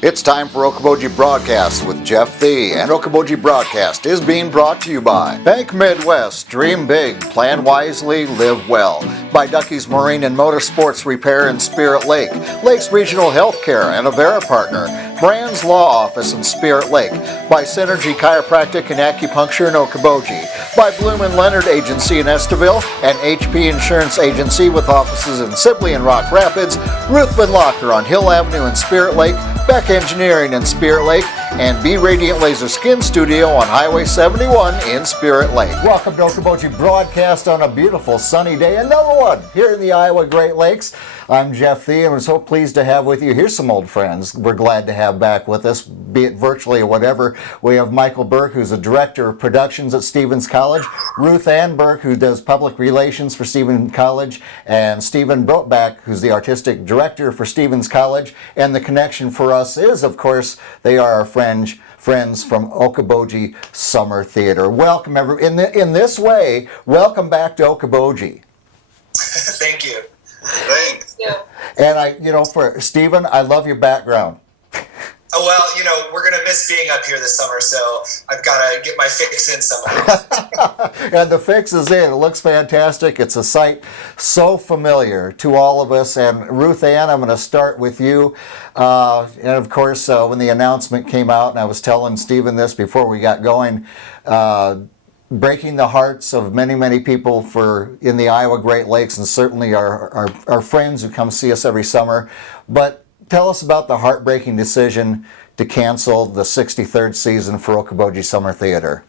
It's time for Okoboji Broadcast with Jeff Thee, and Okoboji Broadcast is being brought to you by Bank Midwest, Dream Big, Plan Wisely, Live Well, by Ducky's Marine and Motorsports Repair in Spirit Lake, Lakes Regional Healthcare and Avera Partner, Brand's Law Office in Spirit Lake, by Synergy Chiropractic and Acupuncture in Okoboji, by Bloom and Leonard Agency in Estaville, and HP Insurance Agency with offices in Sibley and Rock Rapids, Ruthven Locker on Hill Avenue in Spirit Lake, Beck Engineering in Spirit Lake, and B Radiant Laser Skin Studio on Highway 71 in Spirit Lake. Welcome to Okoboji Broadcast on a beautiful sunny day, another one here in the Iowa Great Lakes. I'm Jeff Thee, and I'm so pleased to have with you. Here's some old friends we're glad to have back with us, be it virtually or whatever. We have Michael Burke, who's a director of productions at Stevens College, Ruth Ann Burke, who does public relations for Stevens College, and Stephen Brotback, who's the artistic director for Stevens College. And the connection for us is, of course, they are our friends from Okoboji Summer Theater. Welcome, everyone. In this way, welcome back to Okoboji. Thank you. Thanks. Yeah. And for Stephen, I love your background. Oh, well, we're going to miss being up here this summer, so I've got to get my fix in somewhere. And the fix is in. It looks fantastic. It's a site so familiar to all of us. And Ruth Ann, I'm going to start with you. And of course, when the announcement came out, and I was telling Stephen this before we got going, breaking the hearts of many, many people in the Iowa Great Lakes, and certainly our friends who come see us every summer. But tell us about the heartbreaking decision to cancel the 63rd season for Okoboji Summer Theater.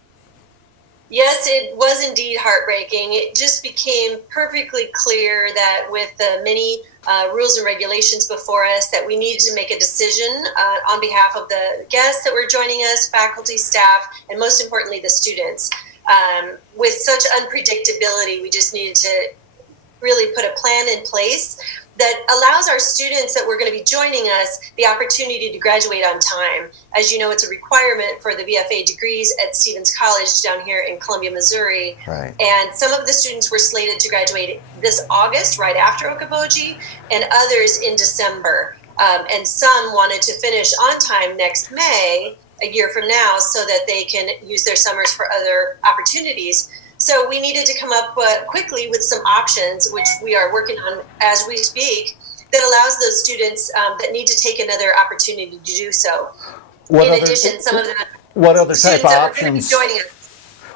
Yes, it was indeed heartbreaking. It just became perfectly clear that with the many rules and regulations before us that we needed to make a decision on behalf of the guests that were joining us, faculty, staff, and most importantly, the students. With such unpredictability, we just needed to really put a plan in place that allows our students that were going to be joining us the opportunity to graduate on time. As you know, it's a requirement for the BFA degrees at Stevens College down here in Columbia, Missouri. Right. And some of the students were slated to graduate this August, right after Okoboji, and others in December. And some wanted to finish on time next May, a year from now, so that they can use their summers for other opportunities. So we needed to come up quickly with some options, which we are working on as we speak, that allows those students that need to take another opportunity to do so. What other type of options?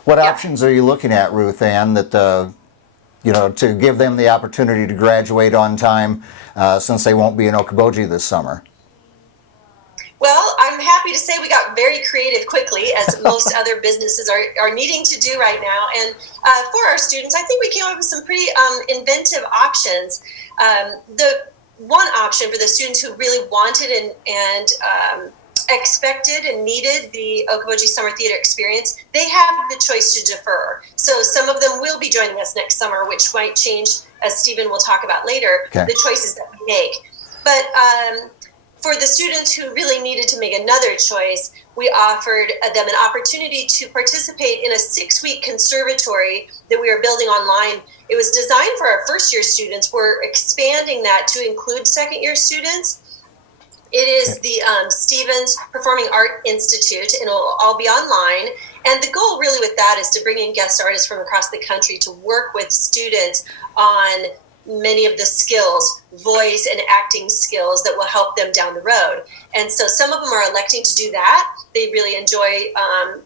What Yeah. options are you looking at, Ruth Ann, that to give them the opportunity to graduate on time, since they won't be in Okoboji this summer? Well, I'm happy to say we got very creative quickly, as most other businesses are needing to do right now. And for our students, I think we came up with some pretty inventive options. The one option for the students who really wanted and expected and needed the Okoboji Summer Theater experience, they have the choice to defer. So some of them will be joining us next summer, which might change, as Stephen will talk about later, okay, the choices that we make. But for the students who really needed to make another choice, we offered them an opportunity to participate in a 6-week conservatory that we are building online. It was designed for our first-year students. We're expanding that to include second-year students. It is the Stevens Performing Art Institute, and it'll all be online. And the goal really with that is to bring in guest artists from across the country to work with students on many of the skills, voice and acting skills, that will help them down the road. And so some of them are electing to do that. They really enjoy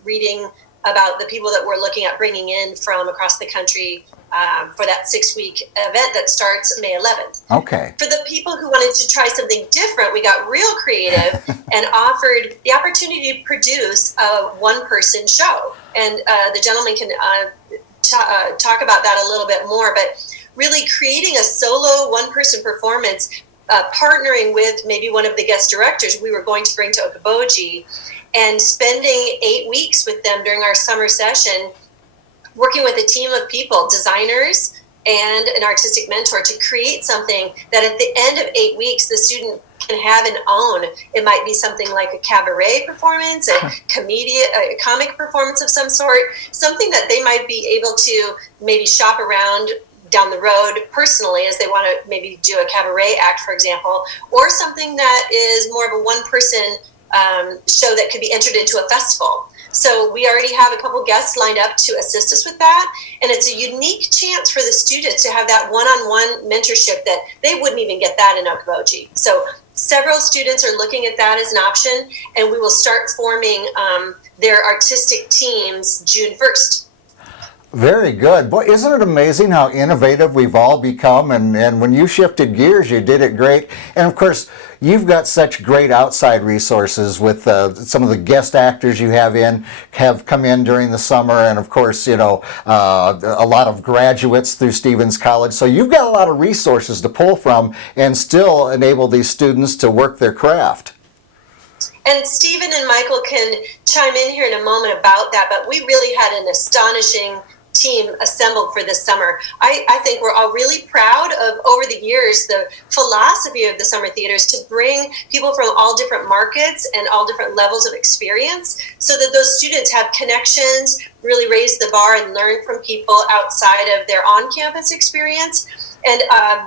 reading about the people that we're looking at bringing in from across the country for that 6-week event that starts May 11th. Okay. For the people who wanted to try something different, we got real creative and offered the opportunity to produce a one-person show. And the gentleman can talk about that a little bit more, but really creating a solo one-person performance, partnering with maybe one of the guest directors we were going to bring to Okoboji, and spending 8 weeks with them during our summer session, working with a team of people, designers and an artistic mentor, to create something that at the end of 8 weeks, the student can have and own. It might be something like a cabaret performance, a comic performance of some sort, something that they might be able to maybe shop around down the road personally, as they want to maybe do a cabaret act, for example, or something that is more of a one-person show that could be entered into a festival. So we already have a couple guests lined up to assist us with that. And it's a unique chance for the students to have that one-on-one mentorship that they wouldn't even get that in Okoboji. So several students are looking at that as an option, and we will start forming their artistic teams June 1st. Very good. Boy, isn't it amazing how innovative we've all become? And when you shifted gears, you did it great. And of course, you've got such great outside resources with some of the guest actors you have come in during the summer. And of course, a lot of graduates through Stevens College. So you've got a lot of resources to pull from and still enable these students to work their craft. And Stephen and Michael can chime in here in a moment about that, but we really had an astonishing team assembled for this summer. I think we're all really proud of, over the years, the philosophy of the summer theaters to bring people from all different markets and all different levels of experience so that those students have connections, really raise the bar and learn from people outside of their on-campus experience. And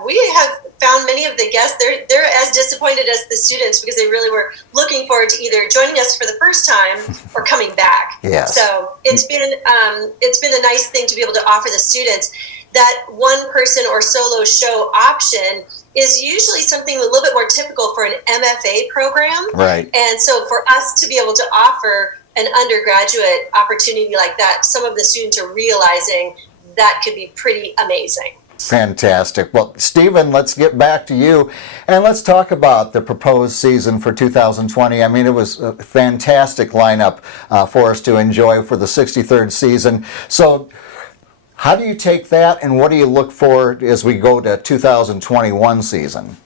we have found many of the guests, they're as disappointed as the students because they really were looking forward to either joining us for the first time or coming back. Yes. So it's been a nice thing to be able to offer the students. That one person or solo show option is usually something a little bit more typical for an MFA program. Right. And so for us to be able to offer an undergraduate opportunity like that, some of the students are realizing that could be pretty amazing. Fantastic. Well, Stephen, let's get back to you and let's talk about the proposed season for 2020. I mean, it was a fantastic lineup for us to enjoy for the 63rd season. So how do you take that and what do you look for as we go to 2021 season?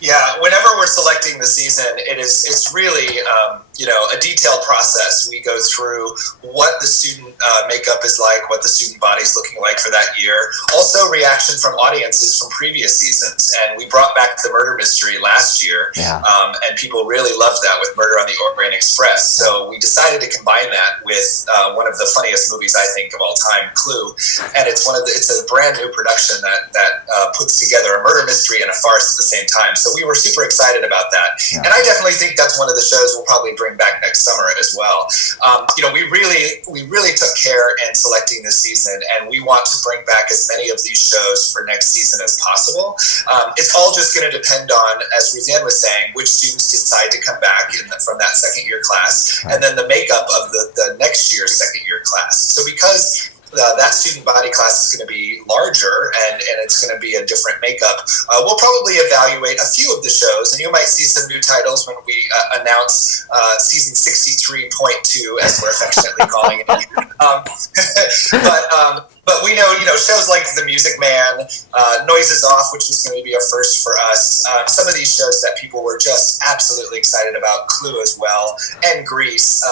Yeah, whenever we're selecting the season, it's really a detailed process. We go through what the student makeup is like, what the student body is looking like for that year. Also, reaction from audiences from previous seasons, and we brought back the murder mystery last year, and people really loved that with Murder on the Orient Express. So we decided to combine that with one of the funniest movies I think of all time, Clue, and it's a brand new production that puts together a murder mystery and a farce at the same time. So we were super excited about that. And I definitely think that's one of the shows we'll probably bring back next summer as well. We really took care in selecting this season, and we want to bring back as many of these shows for next season as possible. It's all just going to depend on, as Ruthann was saying, which students decide to come back from that second year class, and then the makeup of the next year's second year class. So because that student body class is going to be larger and it's going to be a different makeup, we'll probably evaluate a few of the shows, and you might see some new titles when we announce season 63.2, as we're affectionately calling it. But we know, shows like The Music Man, Noises Off, which is going to be a first for us. Some of these shows that people were just absolutely excited about, Clue as well, and Grease.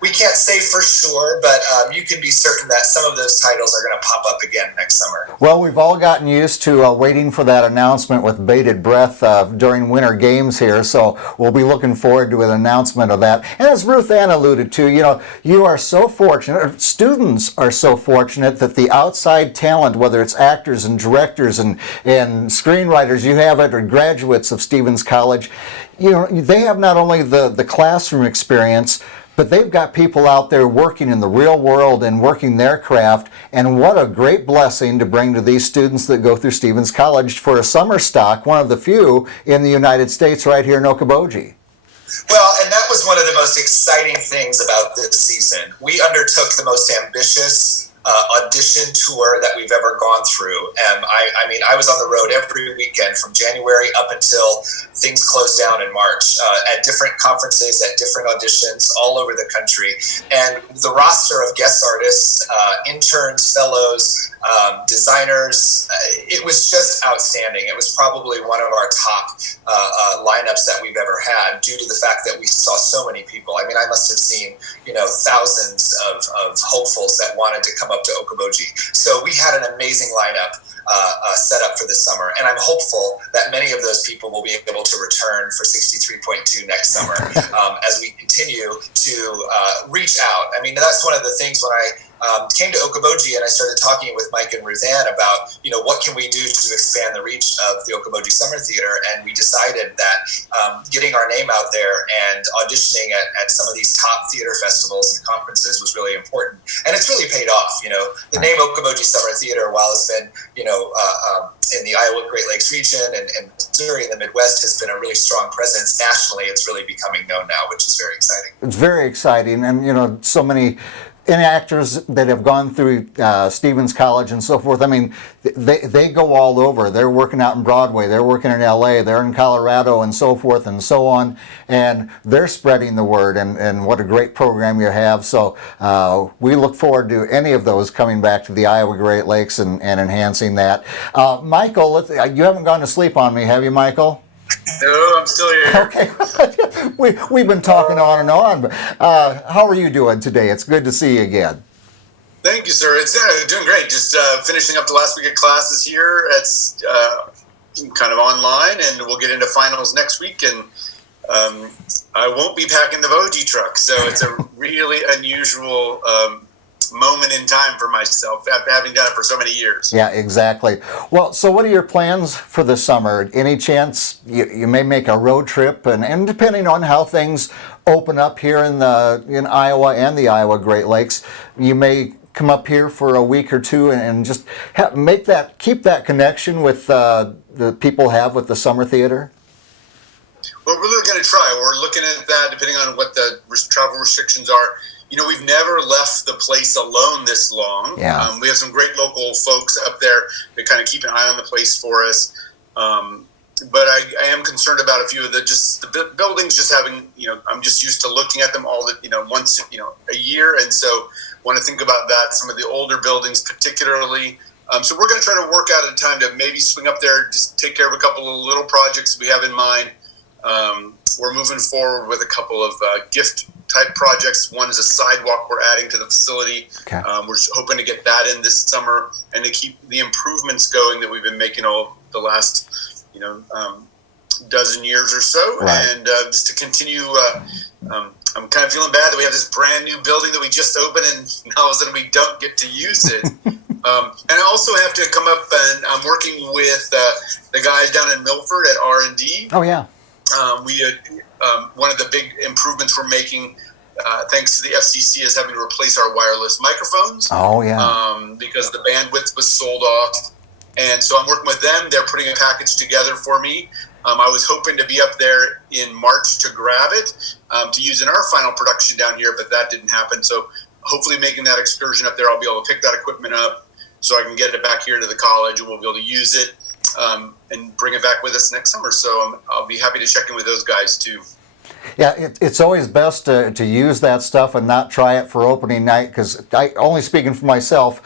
We can't say for sure, but you can be certain that some of those titles are going to pop up again next summer. Well, we've all gotten used to waiting for that announcement with bated breath during winter games here, so we'll be looking forward to an announcement of that. And as Ruth Ann alluded to, you are so fortunate, or students are so fortunate that the outside talent, whether it's actors and directors and screenwriters you have or graduates of Stevens College, they have not only the classroom experience, but they've got people out there working in the real world and working their craft, and what a great blessing to bring to these students that go through Stevens College for a summer stock, one of the few in the United States right here in Okoboji. Well, and that was one of the most exciting things about this season. We undertook the most ambitious audition tour that we've ever gone through. I was on the road every weekend from January up until things closed down in March at different conferences, at different auditions all over the country. And the roster of guest artists, interns, fellows, designers, it was just outstanding. It was probably one of our top lineups that we've ever had due to the fact that we saw so many people. I must have seen, thousands of hopefuls that wanted to come up to Okoboji. So we had an amazing lineup set up for this summer, and I'm hopeful that many of those people will be able to return for 63.2 next summer as we continue to reach out. That's one of the things when came to Okoboji, and I started talking with Mike and Ruthann about, what can we do to expand the reach of the Okoboji Summer Theater, and we decided that getting our name out there and auditioning at some of these top theater festivals and conferences was really important, and it's really paid off. The name Okoboji Summer Theater, while it's been, in the Iowa Great Lakes region and Missouri in the Midwest, has been a really strong presence nationally. It's really becoming known now, which is very exciting. It's very exciting, and so many actors that have gone through Stevens College and so forth. I mean, they go all over. They're working out in Broadway, they're working in LA, they're in Colorado and so forth and so on, and they're spreading the word, and what a great program you have. So we look forward to any of those coming back to the Iowa Great Lakes and enhancing that. Michael, you haven't gone to sleep on me, have you, Michael? No, I'm still here. Okay. We've been talking on and on, but how are you doing today? It's good to see you again. Thank you, sir. It's doing great. Just finishing up the last week of classes here. It's kind of online, and we'll get into finals next week. And I won't be packing the Boji truck, so it's a really unusual moment in time for myself, after having done it for so many years. Yeah, exactly. Well, so what are your plans for the summer? Any chance you may make a road trip, and depending on how things open up here in Iowa and the Iowa Great Lakes, you may come up here for a week or two and just keep that connection with the people have with the summer theater? Well, we're really going to try. We're looking at that depending on what the travel restrictions are. We've never left the place alone this long. Yeah. We have some great local folks up there that kind of keep an eye on the place for us. But I am concerned about a few of the buildings just having, I'm just used to looking at them once, a year. And so want to think about that, some of the older buildings particularly. So we're going to try to work out a time to maybe swing up there, just take care of a couple of little projects we have in mind. We're moving forward with a couple of gift type projects. One is a sidewalk we're adding to the facility. Okay. We're hoping to get that in this summer and to keep the improvements going that we've been making all the last, dozen years or so. Right. And just to continue, I'm kind of feeling bad that we have this brand new building that we just opened and all of a sudden we don't get to use it. And I also have to come up, and I'm working with the guys down in Milford at R&D. Oh, yeah. One of the big improvements we're making, thanks to the FCC, is having to replace our wireless microphones. Oh, yeah. Because the bandwidth was sold off. And so I'm working with them. They're putting a package together for me. I was hoping to be up there in March to grab it, to use in our final production down here, but that didn't happen. So hopefully making that excursion up there, I'll be able to pick that equipment up so I can get it back here to the college, and we'll be able to use it and bring it back with us next summer. So I'll be happy to check in with those guys too. Yeah, it's always best to use that stuff and not try it for opening night, because only speaking for myself,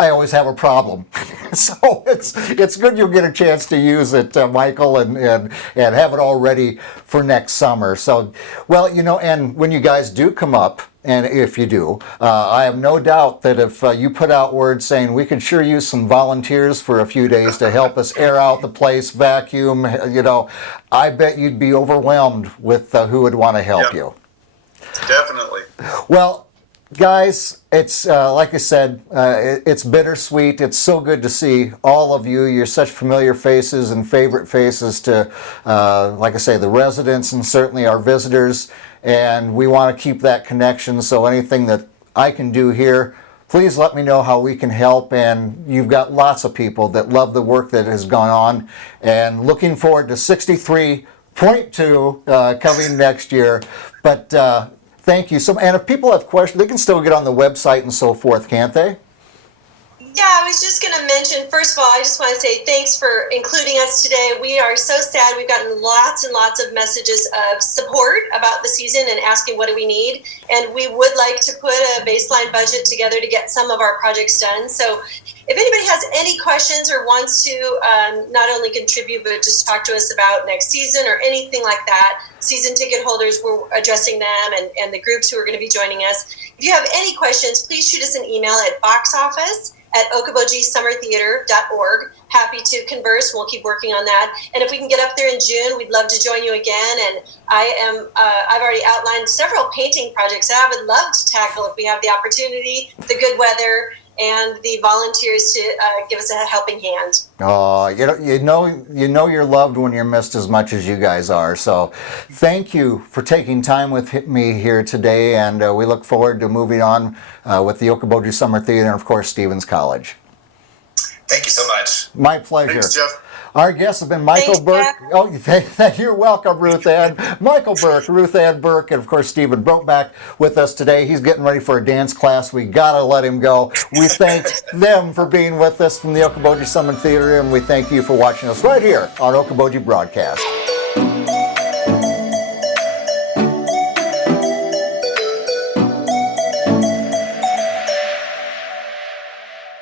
I always have a problem. So it's good you'll get a chance to use it, Michael, and have it all ready for next summer. So, well, and when you guys do come up, and if you do, I have no doubt that if you put out word saying we could sure use some volunteers for a few days to help us air out the place, vacuum, I bet you'd be overwhelmed with who would want to help you. Definitely. Well, guys, it's like I said, it's bittersweet. It's so good to see all of you. You're such familiar faces and favorite faces to, like I say, the residents and certainly our visitors. And we want to keep that connection. So anything that I can do here, please let me know how we can help. And you've got lots of people that love the work that has gone on. And looking forward to 63.2 coming next year. But thank you. And if people have questions, they can still get on the website and so forth, can't they? Yeah, I was just going to mention, first of all, I just want to say thanks for including us today. We are so sad. We've gotten lots and lots of messages of support about the season and asking what do we need. And we would like to put a baseline budget together to get some of our projects done. So if anybody has any questions or wants to not only contribute, but just talk to us about next season or anything like that, season ticket holders, we're addressing them, and the groups who are going to be joining us. If you have any questions, please shoot us an email at boxoffice at okobojisummertheater.org. Happy to converse. We'll keep working on that. And if we can get up there in June, we'd love to join you again. And I've already outlined several painting projects that I would love to tackle if we have the opportunity, the good weather, and the volunteers to give us a helping hand. Oh, you know you're loved when you're missed as much as you guys are. So thank you for taking time with me here today, and we look forward to moving on with the Okoboji Summer Theater and, of course, Stevens College. Thank you so much. My pleasure. Thanks, Jeff. Our guests have been Michael Thanks, Burke. You're welcome, Ruth Ann. Michael Burke, Ruth Ann Burke, and of course Stephen Brokeback with us today. He's getting ready for a dance class. We gotta let him go. We thank them for being with us from the Okoboji Summer Theater, and we thank you for watching us right here on Okoboji Broadcast.